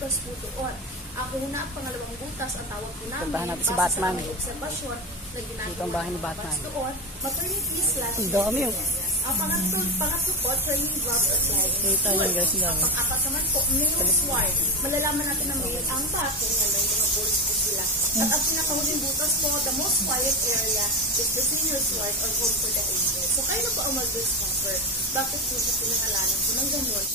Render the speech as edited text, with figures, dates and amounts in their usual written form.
butas po doon. Ako na ang pangalawang butas, ang tawag po namin. Puntahan natin si Batman. Sa obserbasyon na ginagawa. Dito ang bahay ni Batman. Doon, maternity slash. Ang dami yun. Ang pangatlo po, training ground or flight. Dito yun guys. Ang pang-apat naman po, male ward. Malalaman natin na male ang bato niya, may mga balls po sila. At ang pinakahuling butas po, the most quiet area is the senior's ward or home for the aged. So kayo na po ang mag-discover. Bakit po sa pinangalanan po ng ganun?